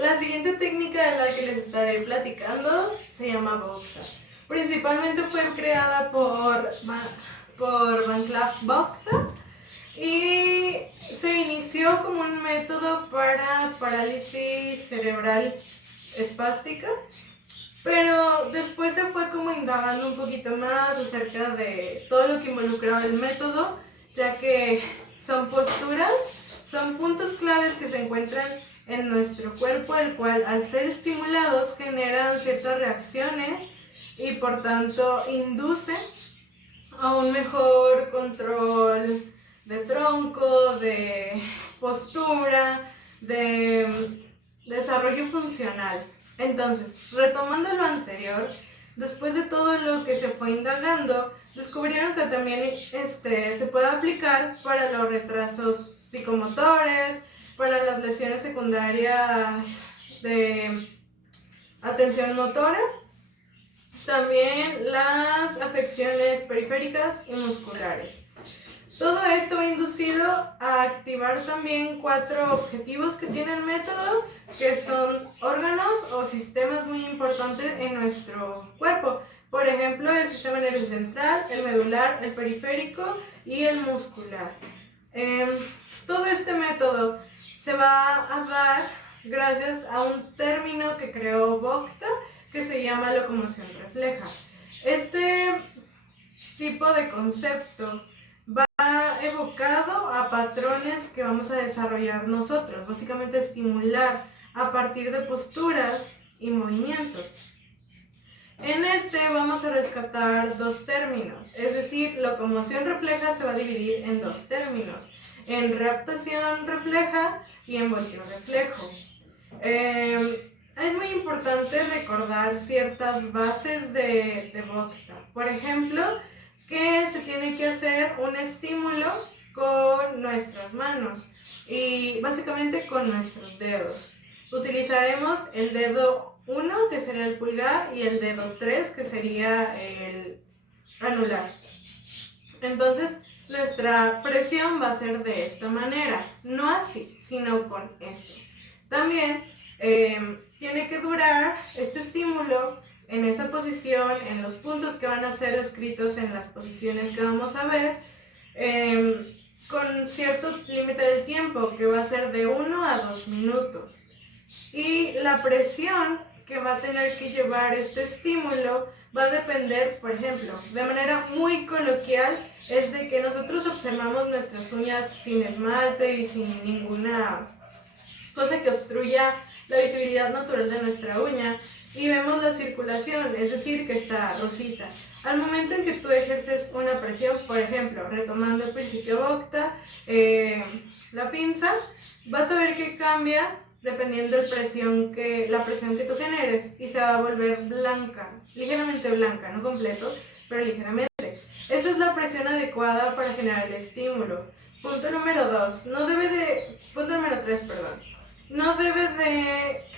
La siguiente técnica de la que les estaré platicando se llama Boxa. Principalmente fue creada por Václav Bokta y se inició como un método para parálisis cerebral espástica, pero después se fue como indagando un poquito más acerca de todo lo que involucraba el método, ya que son posturas, son puntos claves que se encuentran en nuestro cuerpo, el cual al ser estimulados generan ciertas reacciones y por tanto inducen a un mejor control de tronco, de postura, de desarrollo funcional. Entonces, retomando lo anterior, después de todo lo que se fue indagando, descubrieron que también se puede aplicar para los retrasos psicomotores, para las lesiones secundarias de atención motora, también las afecciones periféricas y musculares. Todo esto va inducido a activar también 4 objetivos que tiene el método, que son órganos o sistemas muy importantes en nuestro cuerpo. Por ejemplo, el sistema nervioso central, el medular, el periférico y el muscular. Todo este método se va a dar gracias a un término que creó Bokta, que se llama locomoción refleja. Este tipo de concepto va evocado a patrones que vamos a desarrollar nosotros, básicamente estimular a partir de posturas y movimientos. En este vamos a rescatar 2 términos, es decir, locomoción refleja se va a dividir en 2 términos, en reaptación refleja y en volteo reflejo. Es muy importante recordar ciertas bases de Bokta. Por ejemplo, que se tiene que hacer un estímulo con nuestras manos y básicamente con nuestros dedos. Utilizaremos el dedo 1, que sería el pulgar, y el dedo 3, que sería el anular. Entonces, nuestra presión va a ser de esta manera, no así, sino con esto. También tiene que durar este estímulo en esa posición, en los puntos que van a ser descritos en las posiciones que vamos a ver, con cierto límite del tiempo, que va a ser de 1 a 2 minutos. Y la presión que va a tener que llevar este estímulo va a depender, por ejemplo, de manera muy coloquial, es de que nosotros observamos nuestras uñas sin esmalte y sin ninguna cosa que obstruya la visibilidad natural de nuestra uña, y vemos la circulación, es decir, que está rosita. Al momento en que tú ejerces una presión, por ejemplo, retomando el principio Bokta, la pinza, vas a ver que cambia dependiendo de la presión que tú generes, y se va a volver blanca, ligeramente blanca, no completo, pero ligeramente. Esa es la presión adecuada para generar el estímulo. Punto número 3, no debe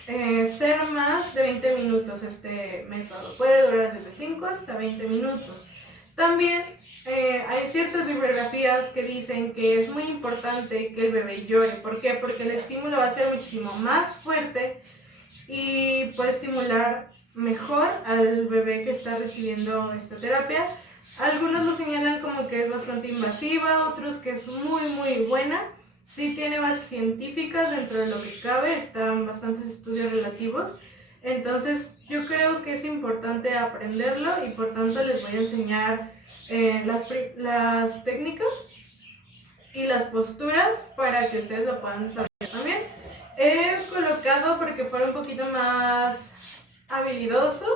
de ser más de 20 minutos este método. Puede durar desde 5 hasta 20 minutos. También hay ciertas bibliografías que dicen que es muy importante que el bebé llore. ¿Por qué? Porque el estímulo va a ser muchísimo más fuerte y puede estimular mejor al bebé que está recibiendo esta terapia. Algunos lo señalan como que es bastante invasiva, otros que es muy muy buena. Sí tiene bases científicas dentro de lo que cabe, están bastantes estudios relativos. Entonces yo creo que es importante aprenderlo y por tanto les voy a enseñar las técnicas y las posturas para que ustedes lo puedan saber también. He colocado, porque fuera un poquito más habilidoso,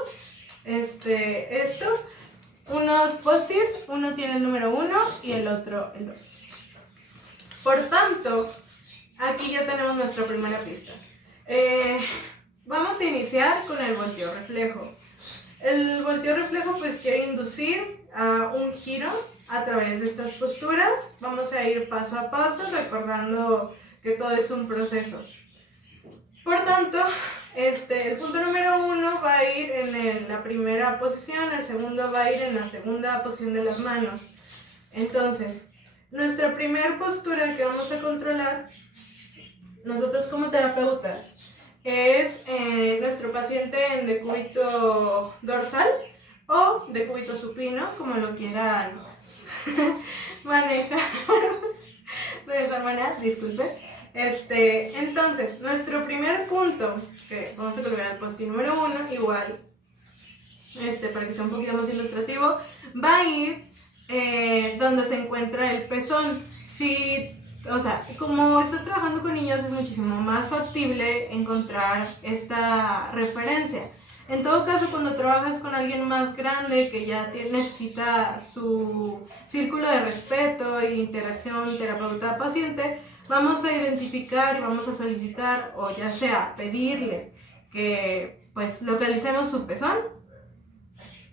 unos post-its, uno tiene el número 1 y el otro el 2. Por tanto, aquí ya tenemos nuestra primera pista. Vamos a iniciar con el volteo reflejo. El volteo reflejo pues quiere inducir a un giro a través de estas posturas. Vamos a ir paso a paso, recordando que todo es un proceso. Por tanto, el punto número 1 va a ir en la primera posición, el segundo va a ir en la segunda posición de las manos. Entonces, nuestra primera postura que vamos a controlar, nosotros como terapeutas, es nuestro paciente en decúbito dorsal o decúbito supino, como lo quieran manejar. De mejor manera, disculpe. Entonces, nuestro primer punto, que vamos a colocar el post-it número 1, igual, para que sea un poquito más ilustrativo, va a ir donde se encuentra el pezón. Si, o sea, como estás trabajando con niños, es muchísimo más factible encontrar esta referencia. En todo caso, cuando trabajas con alguien más grande que ya necesita su círculo de respeto e interacción terapeuta-paciente, vamos a identificar y vamos a solicitar, o ya sea pedirle que pues localicemos su pezón,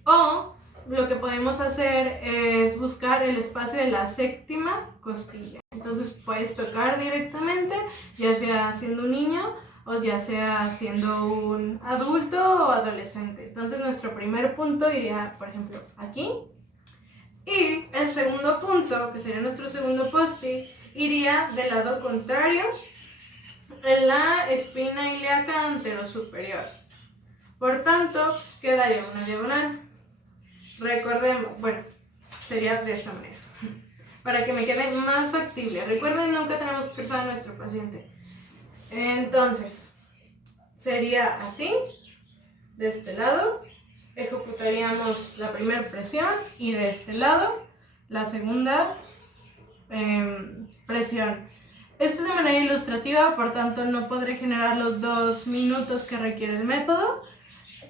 o lo que podemos hacer es buscar el espacio de la séptima costilla. Entonces puedes tocar directamente, ya sea siendo un niño o ya sea siendo un adulto o adolescente. Entonces nuestro primer punto iría, por ejemplo, aquí. Y el segundo punto, que sería nuestro segundo post-it, iría del lado contrario, en la espina ilíaca anterosuperior. Por tanto, quedaría una diagonal. Recordemos, bueno, sería de esta manera, para que me quede más factible. Recuerden, nunca tenemos que cruzar a nuestro paciente. Entonces, sería así, de este lado, ejecutaríamos la primera presión y de este lado, la segunda presión. Esto es de manera ilustrativa, por tanto no podré generar los 2 minutos que requiere el método,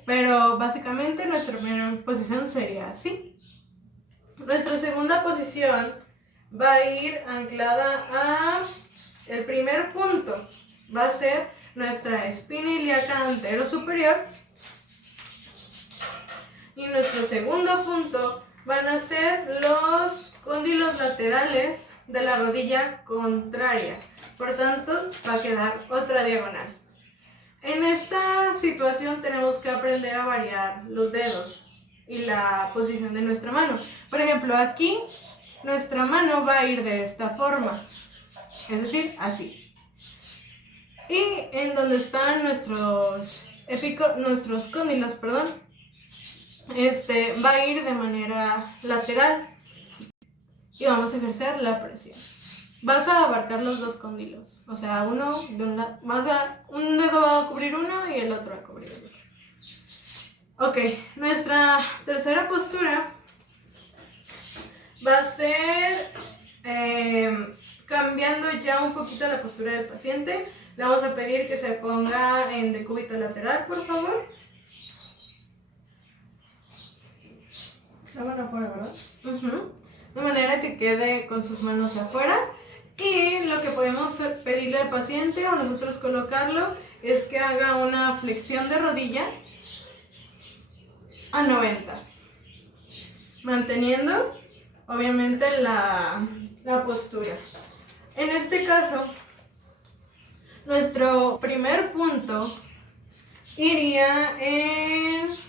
pero básicamente nuestra primera posición sería así. Nuestra segunda posición va a ir anclada a el primer punto, va a ser nuestra espina ilíaca anterosuperior, y nuestro segundo punto van a ser los cóndilos laterales de la rodilla contraria, por tanto va a quedar otra diagonal. En esta situación tenemos que aprender a variar los dedos y la posición de nuestra mano. Por ejemplo, aquí nuestra mano va a ir de esta forma, es decir, así. Y en donde están nuestros cóndilos, va a ir de manera lateral y vamos a ejercer la presión. Vas a abarcar los dos cóndilos, o sea, un dedo va a cubrir uno y el otro va a cubrir el otro. Ok, nuestra tercera postura va a ser cambiando ya un poquito la postura del paciente. Le vamos a pedir que se ponga en decúbito lateral, por favor. La mano afuera, ¿verdad? De manera que quede con sus manos afuera. Y lo que podemos pedirle al paciente o nosotros colocarlo es que haga una flexión de rodilla a 90. Manteniendo, obviamente, la postura. En este caso, nuestro primer punto iría en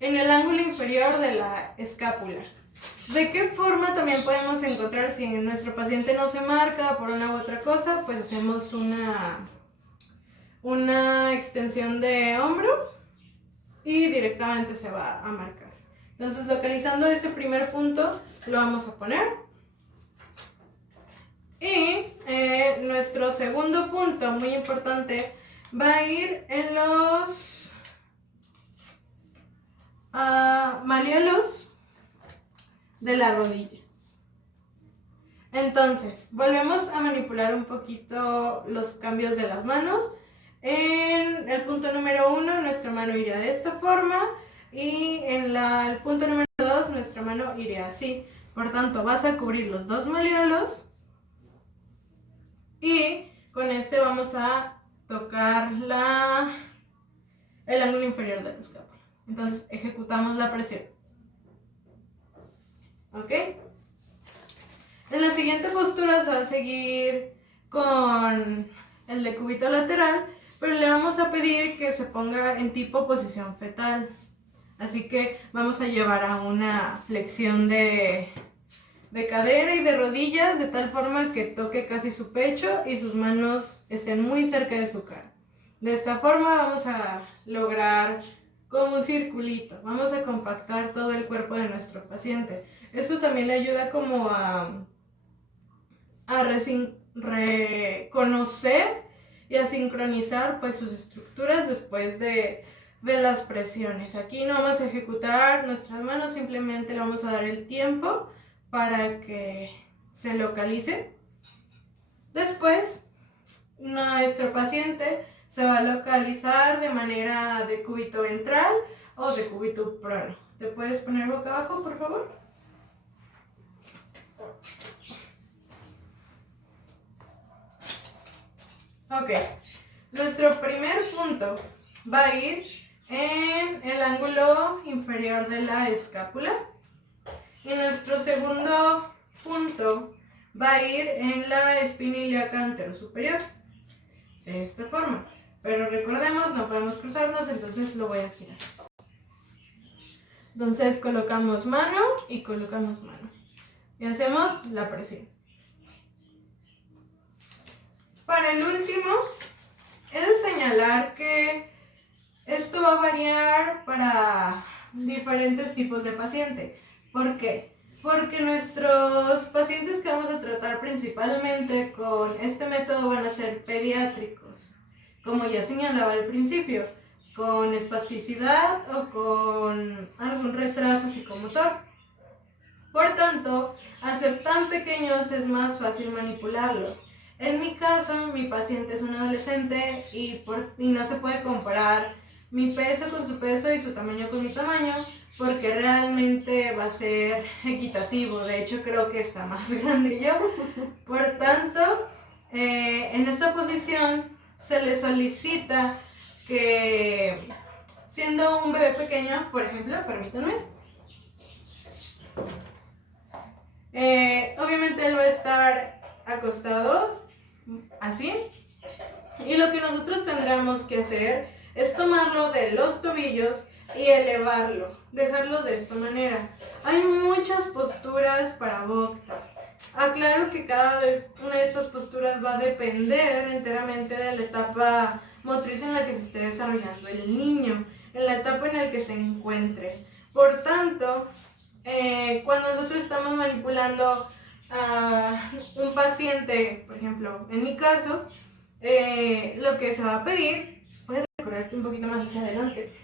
el ángulo inferior de la escápula. ¿De qué forma también podemos encontrar si nuestro paciente no se marca por una u otra cosa? Pues hacemos una extensión de hombro y directamente se va a marcar. Entonces, localizando ese primer punto, lo vamos a poner. Y nuestro segundo punto, muy importante, va a ir en los malleolos de la rodilla. Entonces, volvemos a manipular un poquito los cambios de las manos. En el punto número 1, nuestra mano iría de esta forma. Y en el punto número 2, nuestra mano iría así. Por tanto, vas a cubrir los dos malleolos. Y con este vamos a tocar el ángulo inferior de la escápula. Entonces, ejecutamos la presión. ¿Ok? En la siguiente postura se va a seguir con el decúbito lateral, pero le vamos a pedir que se ponga en tipo posición fetal. Así que vamos a llevar a una flexión de cadera y de rodillas de tal forma que toque casi su pecho y sus manos estén muy cerca de su cara. De esta forma vamos a lograr como un circulito, vamos a compactar todo el cuerpo de nuestro paciente. Esto también le ayuda como a reconocer y a sincronizar pues sus estructuras después de las presiones. Aquí no vamos a ejecutar nuestras manos, simplemente le vamos a dar el tiempo para que se localice. Después, nuestro paciente se va a localizar de manera de cúbito ventral o de cúbito prono. ¿Te puedes poner boca abajo, por favor? Ok, nuestro primer punto va a ir en el ángulo inferior de la escápula y nuestro segundo punto va a ir en la espina ilíaca anterosuperior, de esta forma. Pero recordemos, no podemos cruzarnos, entonces lo voy a girar. Entonces colocamos mano y colocamos mano. Y hacemos la presión. Para el último, he de señalar que esto va a variar para diferentes tipos de paciente. ¿Por qué? Porque nuestros pacientes que vamos a tratar principalmente con este método van a ser pediátricos, como ya señalaba al principio, con espasticidad o con algún retraso psicomotor. Por tanto, al ser tan pequeños es más fácil manipularlos. En mi caso, mi paciente es un adolescente y no se puede comparar mi peso con su peso y su tamaño con mi tamaño, porque realmente va a ser equitativo. De hecho, creo que está más grande que yo. Por tanto, en esta posición se le solicita que, siendo un bebé pequeño, por ejemplo, permítanme, obviamente él va a estar acostado, así, y lo que nosotros tendremos que hacer es tomarlo de los tobillos y elevarlo, dejarlo de esta manera. Hay muchas posturas para Bokta. Aclaro que cada una de estas posturas va a depender enteramente de la etapa motriz en la que se esté desarrollando el niño, en la etapa en la que se encuentre. Por tanto, cuando nosotros estamos manipulando a un paciente, por ejemplo, en mi caso, lo que se va a pedir, puedes recorrerte un poquito más hacia adelante.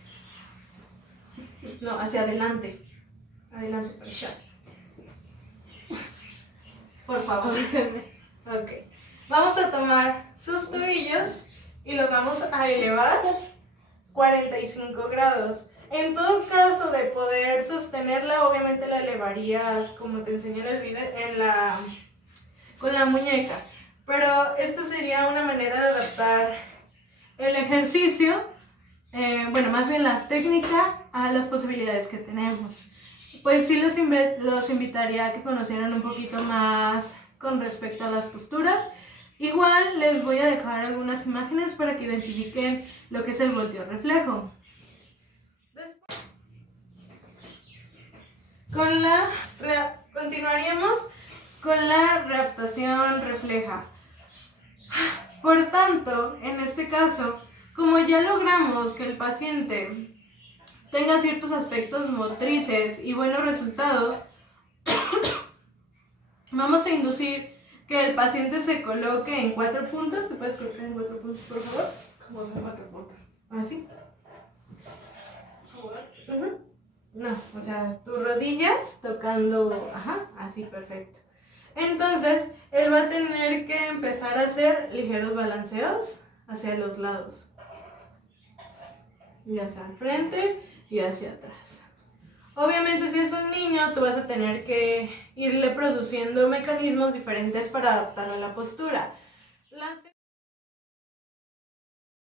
No, hacia adelante. Adelante, para allá. Por favor, ok. Vamos a tomar sus tobillos y los vamos a elevar 45 grados. En todo caso de poder sostenerla, obviamente la elevarías como te enseñé en el video, con la muñeca. Pero esto sería una manera de adaptar el ejercicio, bueno, más bien la técnica, a las posibilidades que tenemos. Pues sí los invitaría a que conocieran un poquito más con respecto a las posturas. Igual les voy a dejar algunas imágenes para que identifiquen lo que es el volteo reflejo. Continuaríamos con la reaptación refleja. Por tanto, en este caso, como ya logramos que el paciente tenga ciertos aspectos motrices y buenos resultados, vamos a inducir que el paciente se coloque en 4 puntos. ¿Te puedes colocar en 4 puntos, por favor? ¿Cómo son 4 puntos? ¿Así? No, o sea, tus rodillas tocando, ajá, así, perfecto. Entonces, él va a tener que empezar a hacer ligeros balanceos hacia los lados. Y hacia el frente y hacia atrás. Obviamente, si es un niño, tú vas a tener que irle produciendo mecanismos diferentes para adaptarlo a la postura.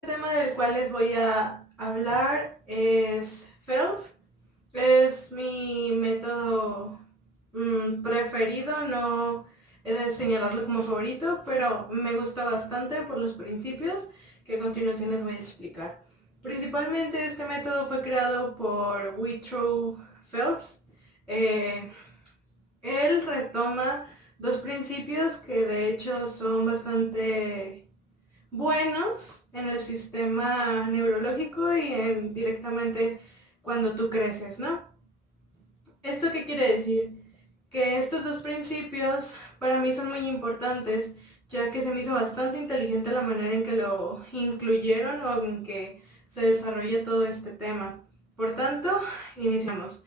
El tema del cual les voy a hablar es FELF. Es mi método preferido, no he de señalarlo como favorito, pero me gusta bastante por los principios que a continuación les voy a explicar. Principalmente este método fue creado por Whitrow Phelps. Él retoma 2 principios que de hecho son bastante buenos en el sistema neurológico y directamente cuando tú creces, ¿no? ¿Esto qué quiere decir? Que estos dos principios para mí son muy importantes, ya que se me hizo bastante inteligente la manera en que lo incluyeron o en que se desarrolla todo este tema. Por tanto, iniciamos.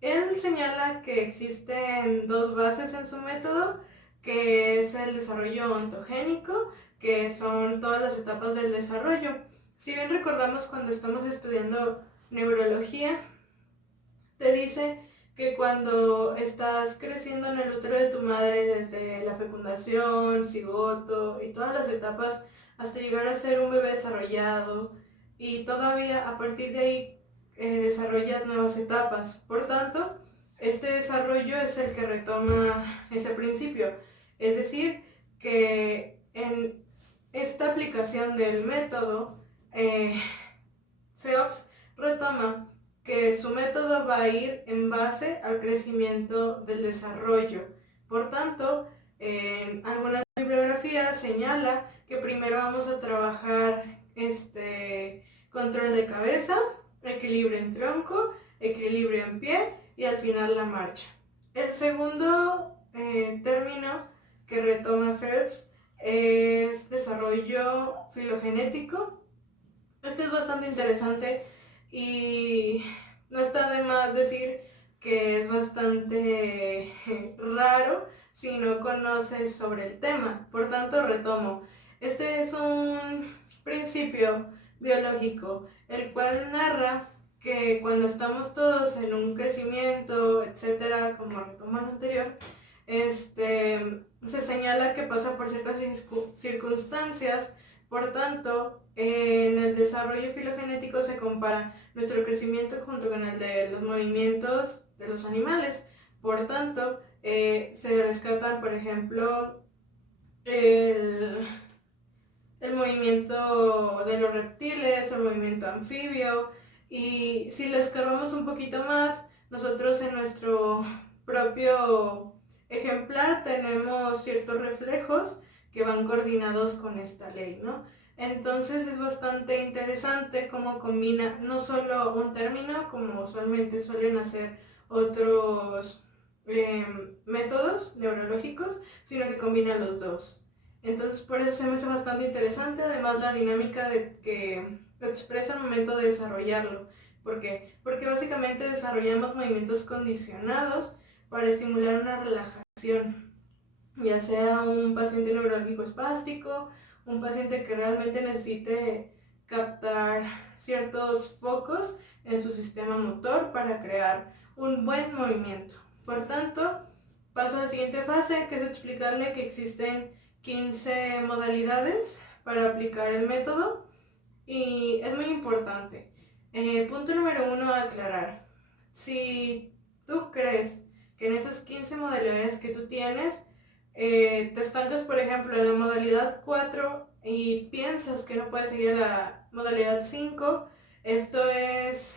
Él señala que existen dos bases en su método, que es el desarrollo ontogénico, que son todas las etapas del desarrollo. Si bien recordamos cuando estamos estudiando neurología, te dice que cuando estás creciendo en el útero de tu madre, desde la fecundación, cigoto y todas las etapas hasta llegar a ser un bebé desarrollado, y todavía a partir de ahí desarrollas nuevas etapas. Por tanto, este desarrollo es el que retoma ese principio. Es decir, que en esta aplicación del método, Phelps retoma que su método va a ir en base al crecimiento del desarrollo. Por tanto, en algunas bibliografías señala que primero vamos a trabajar control de cabeza, equilibrio en tronco, equilibrio en pie y al final la marcha. El segundo término que retoma Phelps es desarrollo filogenético. Este es bastante interesante y no está de más decir que es bastante raro si no conoces sobre el tema. Por tanto, retomo. Este es un principio biológico, el cual narra que cuando estamos todos en un crecimiento, etcétera, como retomo lo anterior, se señala que pasa por ciertas circunstancias. Por tanto, en el desarrollo filogenético se compara nuestro crecimiento junto con el de los movimientos de los animales. Por tanto, se rescatan, por ejemplo, el movimiento de los reptiles o el movimiento anfibio. Y si lo escarbamos un poquito más, nosotros en nuestro propio ejemplar tenemos ciertos reflejos que van coordinados con esta ley, ¿no? Entonces es bastante interesante cómo combina no solo un término, como usualmente suelen hacer otros métodos neurológicos, sino que combina los dos. Entonces por eso se me hace bastante interesante, además la dinámica de que lo expresa al momento de desarrollarlo. ¿Por qué? Porque básicamente desarrollamos movimientos condicionados para estimular una relajación, ya sea un paciente neurológico espástico, un paciente que realmente necesite captar ciertos focos en su sistema motor para crear un buen movimiento. Por tanto, paso a la siguiente fase, que es explicarle que existen 15 modalidades para aplicar el método y es muy importante. Punto número 1 a aclarar. Si tú crees que en esas 15 modalidades que tú tienes, te estancas, por ejemplo, en la modalidad 4 y piensas que no puedes seguir a la modalidad 5, esto es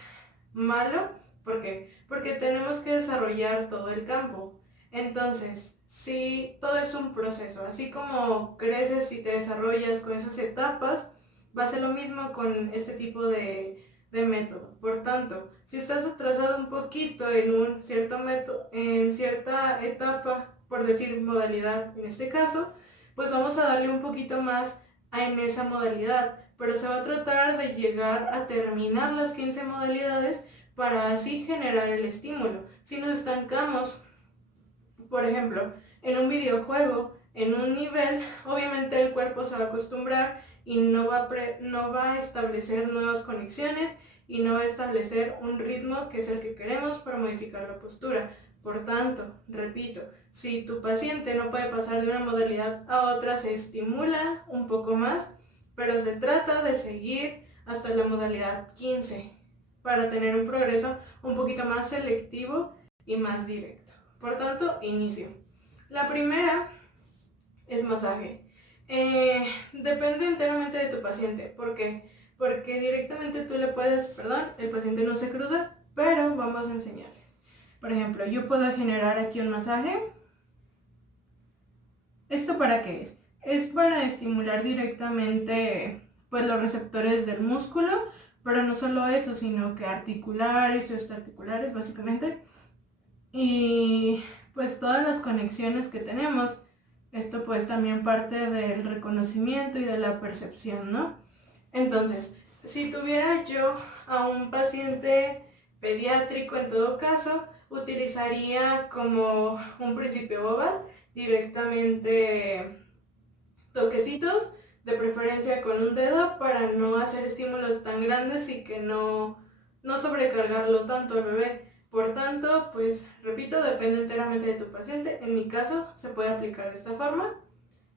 malo. ¿Por qué? Porque tenemos que desarrollar todo el campo. Entonces, si todo es un proceso, así como creces y te desarrollas con esas etapas, va a ser lo mismo con este tipo de método. Por tanto, si estás atrasado un poquito en un cierto método, en cierta etapa, por decir modalidad en este caso, pues vamos a darle un poquito más en esa modalidad, pero se va a tratar de llegar a terminar las 15 modalidades para así generar el estímulo. Si nos estancamos, por ejemplo, en un videojuego, en un nivel, obviamente el cuerpo se va a acostumbrar y no va a establecer nuevas conexiones y no va a establecer un ritmo que es el que queremos para modificar la postura. Por tanto, repito, si tu paciente no puede pasar de una modalidad a otra, se estimula un poco más, pero se trata de seguir hasta la modalidad 15 para tener un progreso un poquito más selectivo y más directo. Por tanto, inicio. La primera es masaje. Depende enteramente de tu paciente. ¿Por qué? Porque directamente tú le puedes, el paciente no se cruda, pero vamos a enseñarle. Por ejemplo, yo puedo generar aquí un masaje. ¿Esto para qué es? es para estimular directamente pues los receptores del músculo, pero no solo eso, sino que articulares y extraarticulares básicamente, y pues todas las conexiones que tenemos. Esto pues también parte del reconocimiento y de la percepción, ¿no? Entonces, si tuviera yo a un paciente pediátrico, en todo caso, utilizaría como un principio oval, directamente toquecitos, de preferencia con un dedo, para no hacer estímulos tan grandes y que no sobrecargarlo tanto al bebé. Por tanto, pues repito, depende enteramente de tu paciente. En mi caso, se puede aplicar de esta forma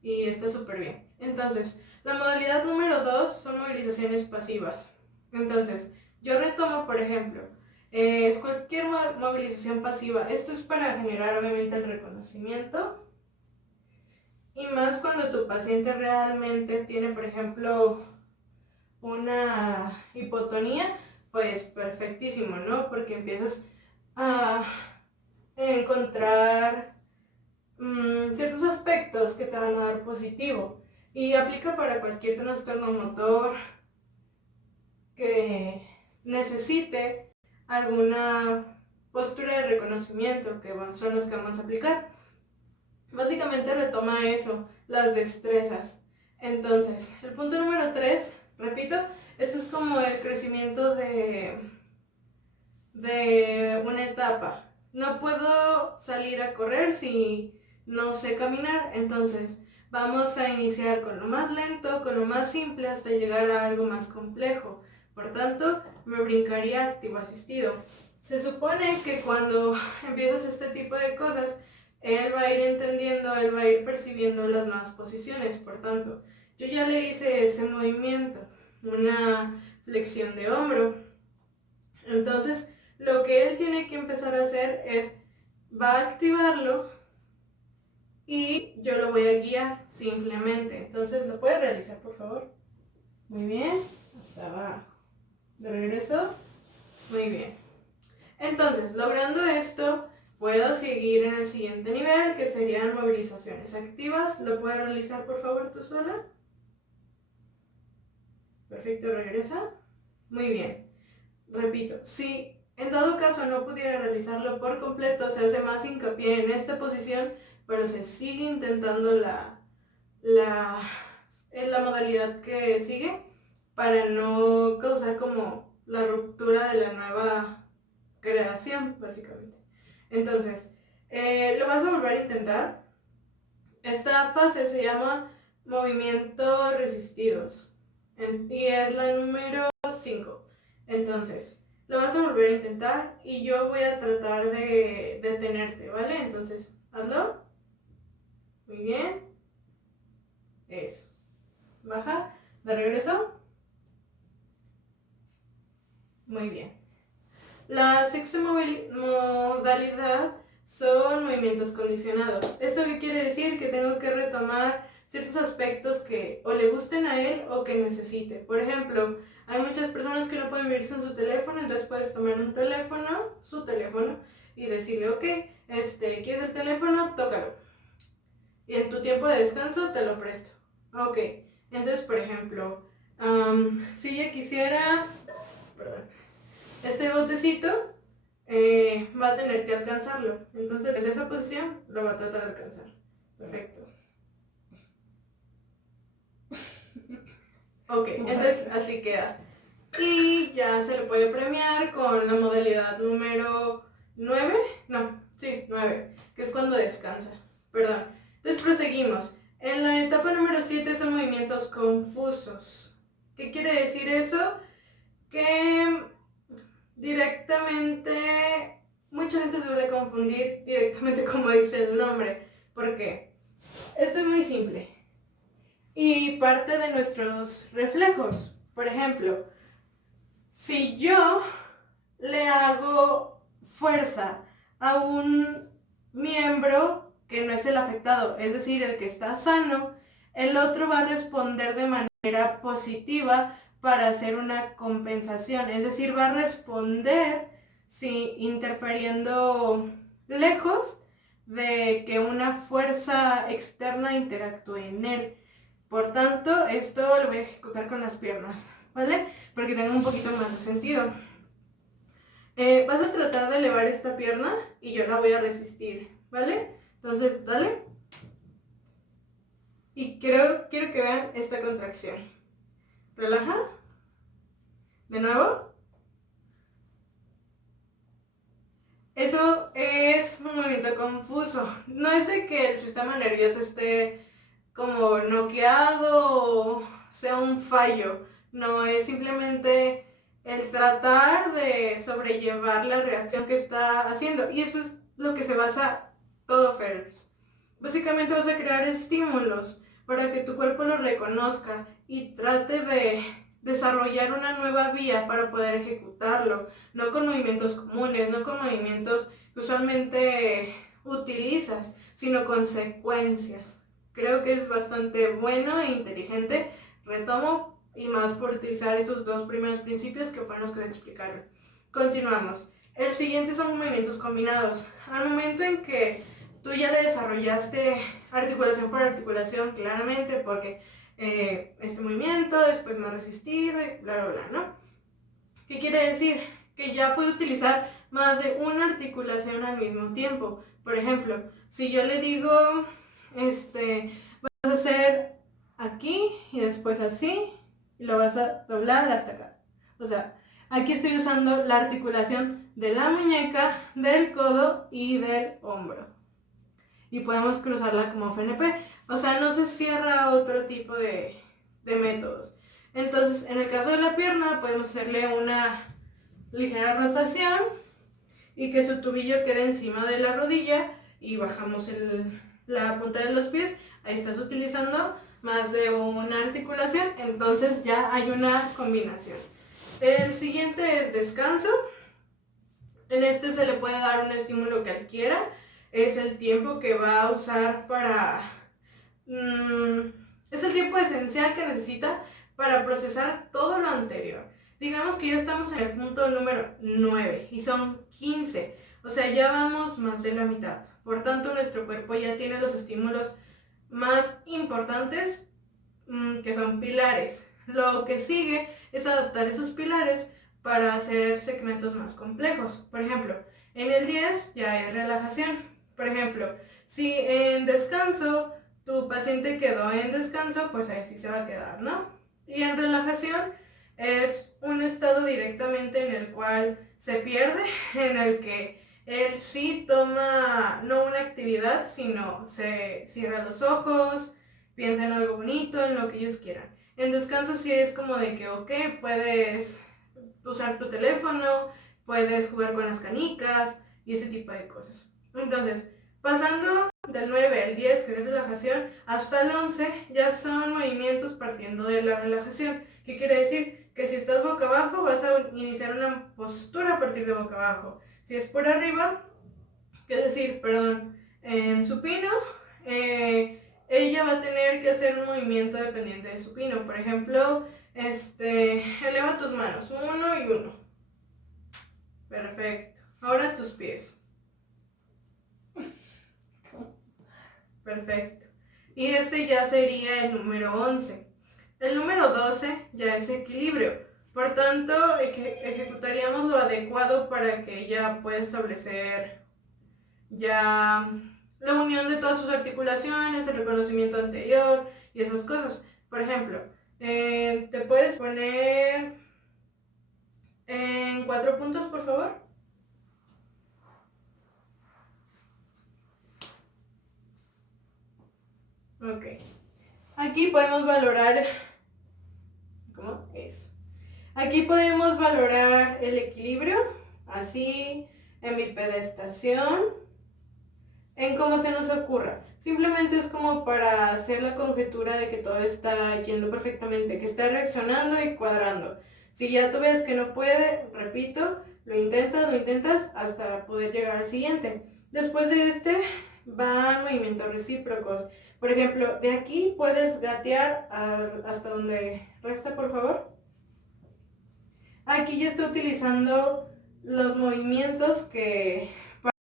y está súper bien. Entonces, la modalidad número 2 son movilizaciones pasivas. Entonces, yo retomo, por ejemplo, es cualquier movilización pasiva. Esto es para generar obviamente el reconocimiento. Y más cuando tu paciente realmente tiene, por ejemplo, una hipotonía, pues perfectísimo, ¿no? Porque empiezas a encontrar ciertos aspectos que te van a dar positivo. Y aplica para cualquier trastorno motor que necesite alguna postura de reconocimiento, que son las que vamos a aplicar. Básicamente retoma eso, las destrezas. Entonces, el punto número 3, repito, esto es como el crecimiento de una etapa. No puedo salir a correr si no sé caminar, entonces vamos a iniciar con lo más lento, con lo más simple, hasta llegar a algo más complejo. Por tanto, me brincaría activo asistido. Se supone que cuando empiezas este tipo de cosas, él va a ir entendiendo, él va a ir percibiendo las nuevas posiciones. Por tanto, yo ya le hice ese movimiento, una flexión de hombro. Entonces, lo que él tiene que empezar a hacer es, va a activarlo y yo lo voy a guiar simplemente. Entonces, ¿lo puede realizar, por favor? Muy bien, hasta abajo. De regreso, muy bien. Entonces, logrando esto, puedo seguir en el siguiente nivel, que serían movilizaciones activas. ¿Lo puedes realizar, por favor, tú sola? Perfecto, regresa. Muy bien. Repito, si en dado caso no pudiera realizarlo por completo, se hace más hincapié en esta posición, pero se sigue intentando en la modalidad que sigue, para no causar como la ruptura de la nueva creación, básicamente. Entonces, lo vas a volver a intentar. Esta fase se llama movimientos resistidos y es la número 5. Entonces, lo vas a volver a intentar y yo voy a tratar de detenerte, ¿vale? Entonces, hazlo. Muy bien. Eso. Baja. De regreso. Muy bien. La sexta modalidad son movimientos condicionados. ¿Esto qué quiere decir? Que tengo que retomar ciertos aspectos que o le gusten a él o que necesite. Por ejemplo, hay muchas personas que no pueden vivir sin su teléfono, entonces puedes tomar un teléfono, su teléfono, y decirle, ok, ¿quieres el teléfono? Tócalo. Y en tu tiempo de descanso te lo presto. Ok, entonces por ejemplo, si ella quisiera, perdón, este botecito, va a tener que alcanzarlo. Entonces, desde esa posición lo va a tratar de alcanzar. Perfecto. Ok, entonces así queda. Y ya se le puede premiar con la modalidad número 9. No, sí, 9, que es cuando descansa. Perdón. Entonces proseguimos. En la etapa número 7 son movimientos confusos. ¿Qué quiere decir eso? Que directamente, mucha gente se suele confundir directamente como dice el nombre. ¿Por qué? Esto es muy simple. Y parte de nuestros reflejos. Por ejemplo, si yo le hago fuerza a un miembro que no es el afectado, es decir, el que está sano, el otro va a responder de manera positiva para hacer una compensación, es decir, va a responder, sí, interfiriendo lejos, de que una fuerza externa interactúe en él. Por tanto, esto lo voy a ejecutar con las piernas, ¿vale? Porque tenga un poquito más de sentido. Vas a tratar de elevar esta pierna y yo la voy a resistir, ¿vale? Entonces, dale. Y quiero que vean esta contracción. Relaja. De nuevo. Eso es un movimiento confuso. No es de que el sistema nervioso esté como noqueado o sea un fallo. No, es simplemente el tratar de sobrellevar la reacción que está haciendo. Y eso es lo que se basa todo Phelps. Básicamente vas a crear estímulos para que tu cuerpo lo reconozca y trate de desarrollar una nueva vía para poder ejecutarlo, no con movimientos comunes, no con movimientos que usualmente utilizas, sino con secuencias. Creo que es bastante bueno e inteligente. Retomo, y más por utilizar esos dos primeros principios que fueron los que te explicaron. Continuamos. El siguiente son movimientos combinados. Al momento en que tú ya le desarrollaste articulación por articulación claramente, porque este movimiento, después más resistido y bla bla bla, ¿no? ¿Qué quiere decir? Que ya puede utilizar más de una articulación al mismo tiempo. Por ejemplo, si yo le digo, vas a hacer aquí y después así, y lo vas a doblar hasta acá. O sea, aquí estoy usando la articulación de la muñeca, del codo y del hombro. Y podemos cruzarla como FNP. O sea, no se cierra a otro tipo de métodos. Entonces, en el caso de la pierna, podemos hacerle una ligera rotación y que su tobillo quede encima de la rodilla y bajamos la punta de los pies. Ahí estás utilizando más de una articulación, entonces ya hay una combinación. El siguiente es descanso. En este se le puede dar un estímulo cualquiera. Es el tiempo que va a usar para... es el tiempo esencial que necesita para procesar todo lo anterior. Digamos que ya estamos en el punto número 9 y son 15. O sea, ya vamos más de la mitad. Por tanto, nuestro cuerpo ya tiene los estímulos más importantes, que son pilares. Lo que sigue es adaptar esos pilares para hacer segmentos más complejos. Por ejemplo, en el 10 ya hay relajación. Por ejemplo, si en descanso tu paciente quedó en descanso, pues ahí sí se va a quedar, ¿no? Y en relajación es un estado directamente en el cual se pierde, en el que él sí toma no una actividad, sino se cierra los ojos, piensa en algo bonito, en lo que ellos quieran. En descanso sí es como de que, ok, puedes usar tu teléfono, puedes jugar con las canicas y ese tipo de cosas. Entonces, pasando del 9 al 10, que es relajación, hasta el 11 ya son movimientos partiendo de la relajación. ¿Qué quiere decir? Que si estás boca abajo vas a iniciar una postura a partir de boca abajo. Si es por arriba, es decir, perdón, en supino, ella va a tener que hacer un movimiento dependiente de supino. Por ejemplo, eleva tus manos, 1 y 1. Perfecto. Ahora tus pies. Perfecto. Y este ya sería el número 11. El número 12 ya es equilibrio. Por tanto, ejecutaríamos lo adecuado para que ella pueda establecer ya la unión de todas sus articulaciones, el reconocimiento anterior y esas cosas. Por ejemplo, te puedes poner en 4 puntos, por favor. Ok. Aquí podemos valorar... ¿Cómo? Eso. Aquí podemos valorar el equilibrio, así, en bipedestación, en cómo se nos ocurra. Simplemente es como para hacer la conjetura de que todo está yendo perfectamente, que está reaccionando y cuadrando. Si ya tú ves que no puede, repito, lo intentas hasta poder llegar al siguiente. Después de este van movimientos recíprocos. Por ejemplo, de aquí puedes gatear hasta donde resta, por favor. Aquí ya está utilizando los movimientos que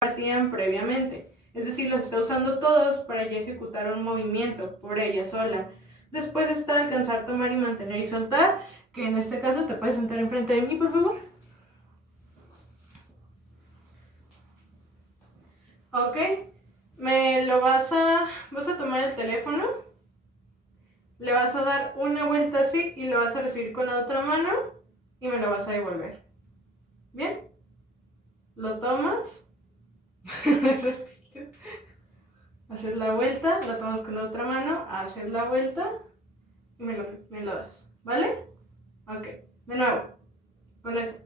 partían previamente. es decir, los está usando todos para ya ejecutar un movimiento por ella sola. Después está alcanzar, tomar y mantener y soltar, que en este caso te puedes sentar enfrente de mí, por favor. Ok, vas a tomar el teléfono, le vas a dar una vuelta así y lo vas a recibir con la otra mano y me lo vas a devolver. ¿Bien? Lo tomas, haces la vuelta, lo tomas con la otra mano, haces la vuelta y me lo das, ¿vale? Ok, de nuevo, con esto.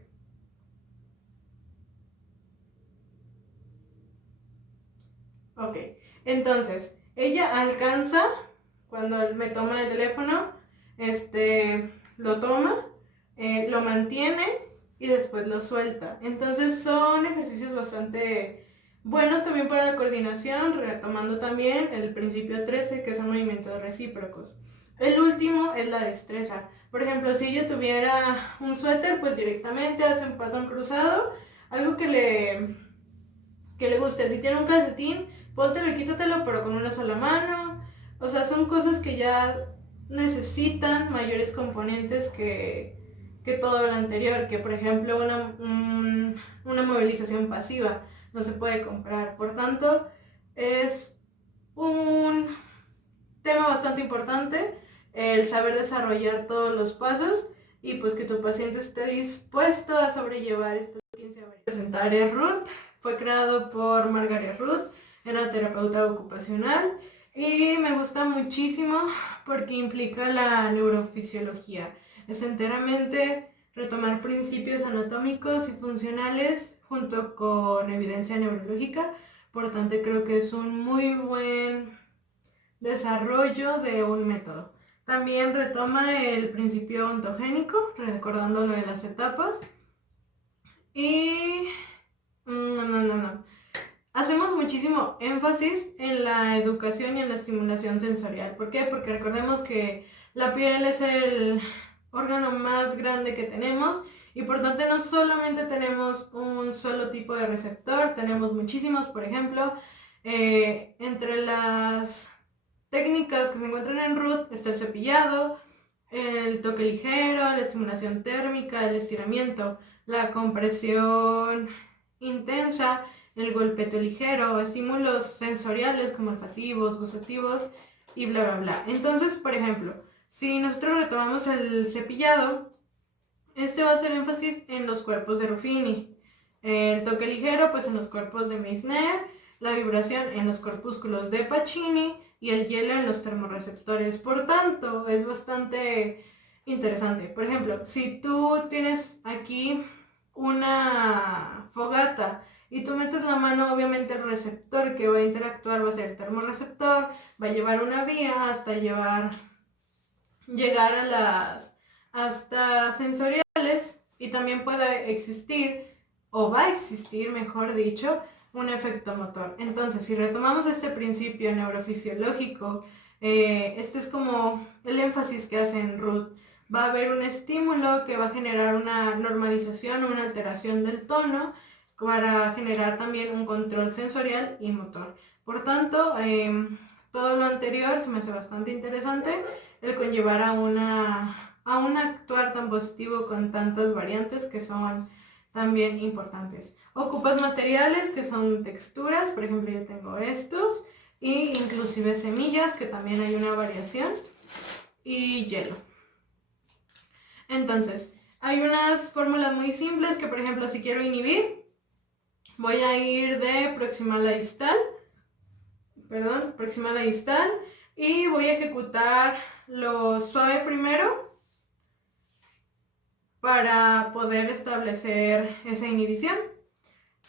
Ok, entonces, ella alcanza, cuando me toma el teléfono, lo toma, lo mantiene y después lo suelta. Entonces son ejercicios bastante buenos también para la coordinación, retomando también el principio 13, que son movimientos recíprocos. El último es la destreza. Por ejemplo, si ella tuviera un suéter, pues directamente hace un patrón cruzado, algo que le guste. Si tiene un calcetín, póntelo y quítatelo, pero con una sola mano. O sea, son cosas que ya necesitan mayores componentes que todo lo anterior, que por ejemplo una movilización pasiva no se puede comprar. Por tanto, es un tema bastante importante el saber desarrollar todos los pasos y pues que tu paciente esté dispuesto a sobrellevar estos 15 variables. Presentar es Ruth, fue creado por Margaret Ruth, era terapeuta ocupacional y me gusta muchísimo porque implica la neurofisiología. Es enteramente retomar principios anatómicos y funcionales junto con evidencia neurológica. Por tanto, creo que es un muy buen desarrollo de un método. También retoma el principio ontogénico, recordando lo de las etapas. Y no. Hacemos muchísimo énfasis en la educación y en la estimulación sensorial. ¿Por qué? Porque recordemos que la piel es el órgano más grande que tenemos y por tanto no solamente tenemos un solo tipo de receptor, tenemos muchísimos. Por ejemplo, entre las técnicas que se encuentran en Ruth está el cepillado, el toque ligero, la estimulación térmica, el estiramiento, la compresión intensa, el golpeteo ligero, estímulos sensoriales como olfativos, gustativos y bla bla bla. Entonces, por ejemplo, si nosotros retomamos el cepillado, va a hacer énfasis en los cuerpos de Ruffini. El toque ligero, pues en los cuerpos de Meissner, la vibración en los corpúsculos de Pacini y el hielo en los termorreceptores. Por tanto, es bastante interesante. Por ejemplo, si tú tienes aquí una fogata y tú metes la mano, obviamente el receptor que va a interactuar va a ser el termorreceptor, va a llevar una vía hasta llegar a las hasta sensoriales y también puede existir, o va a existir, mejor dicho, un efecto motor. Entonces, si retomamos este principio neurofisiológico, este es como el énfasis que hace en Ruth. Va a haber un estímulo que va a generar una normalización o una alteración del tono para generar también un control sensorial y motor. Por tanto, todo lo anterior se me hace bastante interesante el conllevar a un actuar tan positivo con tantas variantes que son también importantes. Ocupas materiales que son texturas, por ejemplo yo tengo estos, y inclusive semillas, que también hay una variación, y hielo. Entonces, hay unas fórmulas muy simples que, por ejemplo, si quiero inhibir, voy a ir de proximal a distal, y voy a ejecutar lo suave primero para poder establecer esa inhibición.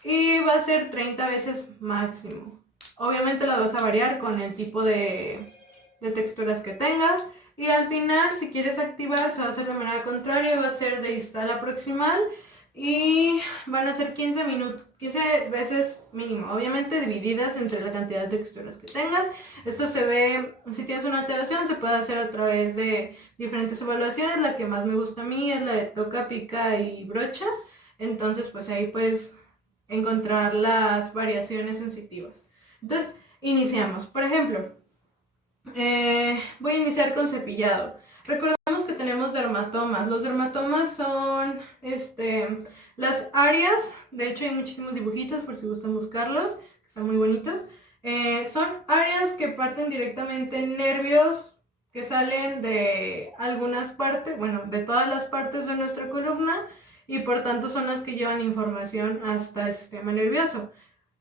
Y va a ser 30 veces máximo. Obviamente la vas a variar con el tipo de texturas que tengas. Y al final, si quieres activar, se va a hacer de manera contraria, va a ser de distal a proximal. Y van a ser 15 veces mínimo, obviamente divididas entre la cantidad de texturas que tengas. Esto se ve, si tienes una alteración, se puede hacer a través de diferentes evaluaciones. La que más me gusta a mí es la de toca, pica y brocha. Entonces, pues ahí puedes encontrar las variaciones sensitivas. Entonces, iniciamos. Por ejemplo, voy a iniciar con cepillado. Recordemos que tenemos dermatomas. Los dermatomas son las áreas, de hecho hay muchísimos dibujitos por si gustan buscarlos, que están muy bonitos. Son áreas que parten directamente en nervios que salen de algunas partes, bueno, de todas las partes de nuestra columna y por tanto son las que llevan información hasta el sistema nervioso.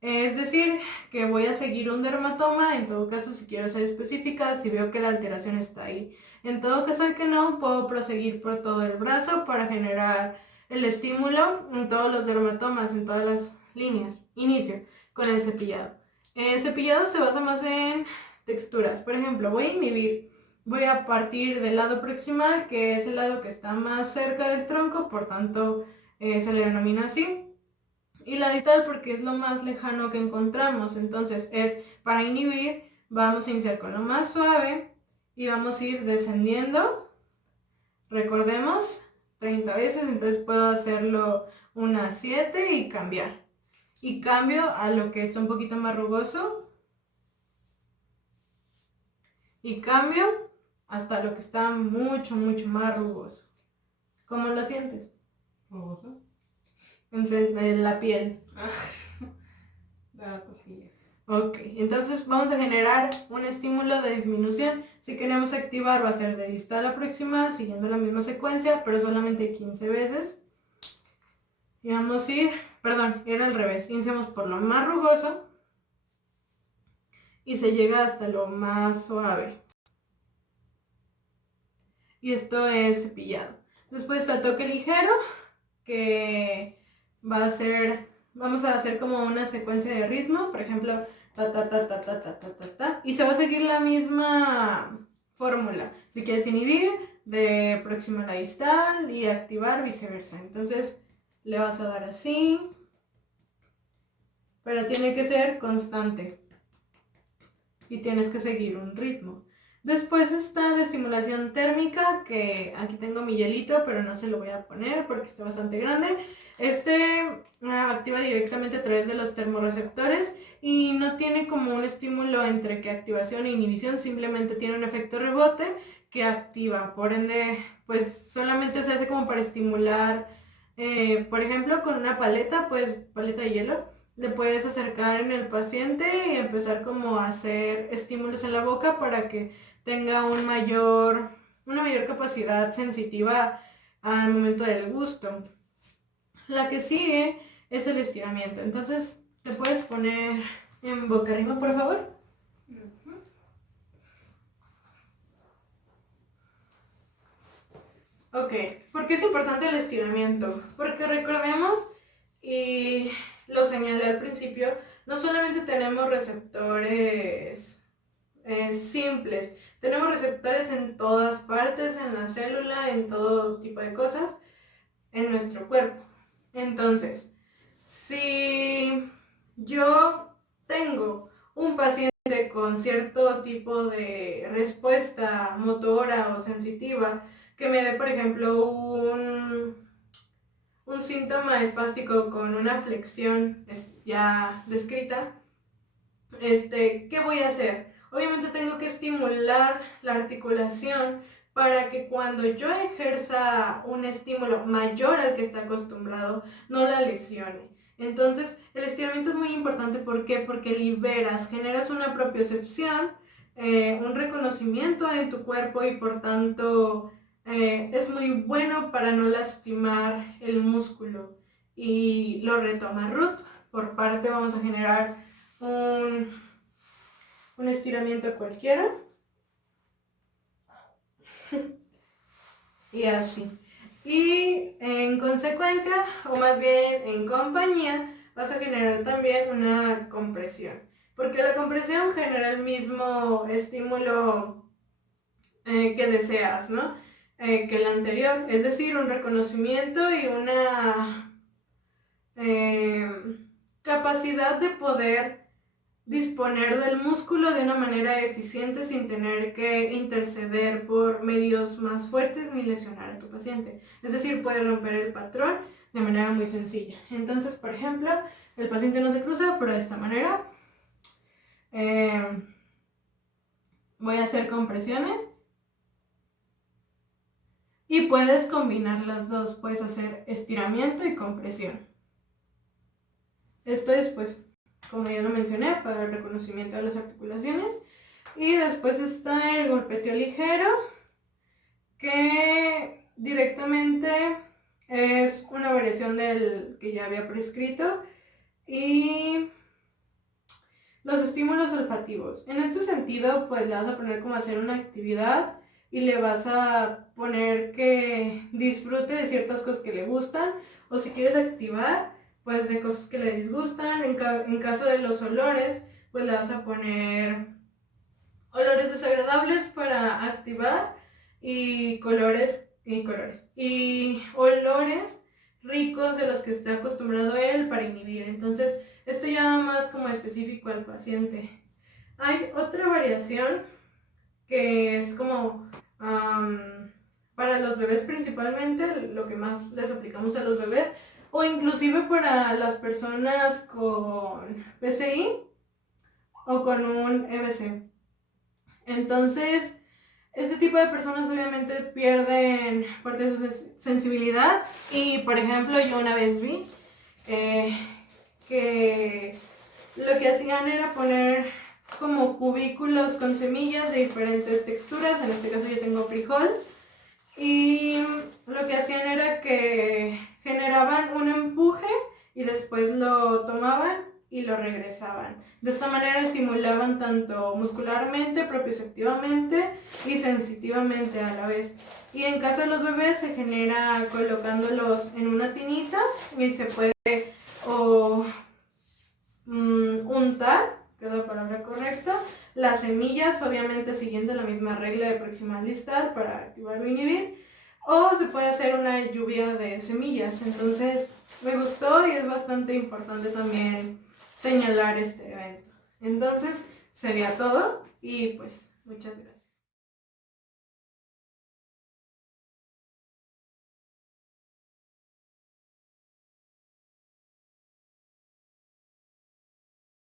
Es decir, que voy a seguir un dermatoma, en todo caso si quiero ser específica, si veo que la alteración está ahí. En todo caso que no, puedo proseguir por todo el brazo para generar el estímulo en todos los dermatomas, en todas las líneas. Inicio con el cepillado. El cepillado se basa más en texturas. Por ejemplo, voy a inhibir, voy a partir del lado proximal, que es el lado que está más cerca del tronco, por tanto se le denomina así. Y la distal porque es lo más lejano que encontramos. Entonces es para inhibir, vamos a iniciar con lo más suave y vamos a ir descendiendo. Recordemos, 30 veces, entonces puedo hacerlo unas 7 y cambiar. Y cambio a lo que es un poquito más rugoso. Y cambio hasta lo que está mucho, mucho más rugoso. ¿Cómo lo sientes? ¿Rugoso? En la piel. Da cosillas. Ok, entonces vamos a generar un estímulo de disminución. Si queremos activar va a ser de distal a proximal, siguiendo la misma secuencia, pero solamente 15 veces. Y vamos a ir, perdón, era al revés. Iniciamos por lo más rugoso y se llega hasta lo más suave. Y esto es cepillado. Después está toque ligero, que va a ser, vamos a hacer como una secuencia de ritmo, por ejemplo, ta ta ta ta ta ta ta ta ta, y se va a seguir la misma fórmula. Si quieres inhibir, de proximal a distal y activar viceversa. Entonces le vas a dar así, pero tiene que ser constante y tienes que seguir un ritmo. Después está la estimulación térmica, que aquí tengo mi hielito, pero no se lo voy a poner porque está bastante grande. Activa directamente a través de los termorreceptores y no tiene como un estímulo entre que activación e inhibición, simplemente tiene un efecto rebote que activa. Por ende, pues solamente se hace como para estimular, por ejemplo, con una paleta, pues paleta de hielo le puedes acercar en el paciente y empezar como a hacer estímulos en la boca para que tenga una mayor capacidad sensitiva al momento del gusto. La que sigue es el estiramiento. Entonces, ¿te puedes poner en boca arriba, por favor? Ok, ¿por qué es importante el estiramiento? Porque recordemos, y lo señalé al principio, no solamente tenemos receptores simples, tenemos receptores en todas partes, en la célula, en todo tipo de cosas, en nuestro cuerpo. Entonces, si yo tengo un paciente con cierto tipo de respuesta motora o sensitiva, que me dé, por ejemplo, un síntoma espástico con una flexión ya descrita, ¿qué voy a hacer? Obviamente tengo que estimular la articulación para que cuando yo ejerza un estímulo mayor al que está acostumbrado, no la lesione. Entonces, el estiramiento es muy importante. ¿Por qué? Porque liberas, generas una propiocepción, un reconocimiento en tu cuerpo y por tanto es muy bueno para no lastimar el músculo. Y lo retoma Ruth. Por parte vamos a generar un estiramiento cualquiera. Y así. Y en consecuencia, o más bien en compañía, vas a generar también una compresión. Porque la compresión genera el mismo estímulo que deseas, ¿no? Que el anterior. Es decir, un reconocimiento y una capacidad de poder disponer del músculo de una manera eficiente sin tener que interceder por medios más fuertes ni lesionar a tu paciente. Es decir, puede romper el patrón de manera muy sencilla. Entonces, por ejemplo, el paciente no se cruza, pero de esta manera Voy a hacer compresiones. Y puedes combinar las dos, puedes hacer estiramiento y compresión. Esto es, pues, como ya lo mencioné, para el reconocimiento de las articulaciones. Y después está el golpeteo ligero, que directamente es una variación del que ya había prescrito. Y los estímulos olfativos. En este sentido, pues le vas a poner como hacer una actividad y le vas a poner que disfrute de ciertas cosas que le gustan, o si quieres activar, pues de cosas que le disgustan. En caso de los olores, pues le vas a poner olores desagradables para activar y y olores ricos de los que está acostumbrado él para inhibir. Entonces, esto ya va más como específico al paciente. Hay otra variación que es como para los bebés principalmente, lo que más les aplicamos a los bebés, o inclusive para las personas con PCI o con un EBC. Entonces, este tipo de personas obviamente pierden parte de su sensibilidad y, por ejemplo, yo una vez vi que lo que hacían era poner como cubículos con semillas de diferentes texturas. En este caso yo tengo frijol, y lo que hacían era que generaban un empuje y después lo tomaban y lo regresaban. De esta manera estimulaban tanto muscularmente, propioceptivamente y sensitivamente a la vez. Y en caso de los bebés se genera colocándolos en una tinita y se puede untar, que es la palabra correcta, las semillas, obviamente siguiendo la misma regla de proximal distal para activar o inhibir, o se puede hacer una lluvia de semillas. Entonces me gustó y es bastante importante también señalar este evento. Entonces sería todo y pues muchas gracias.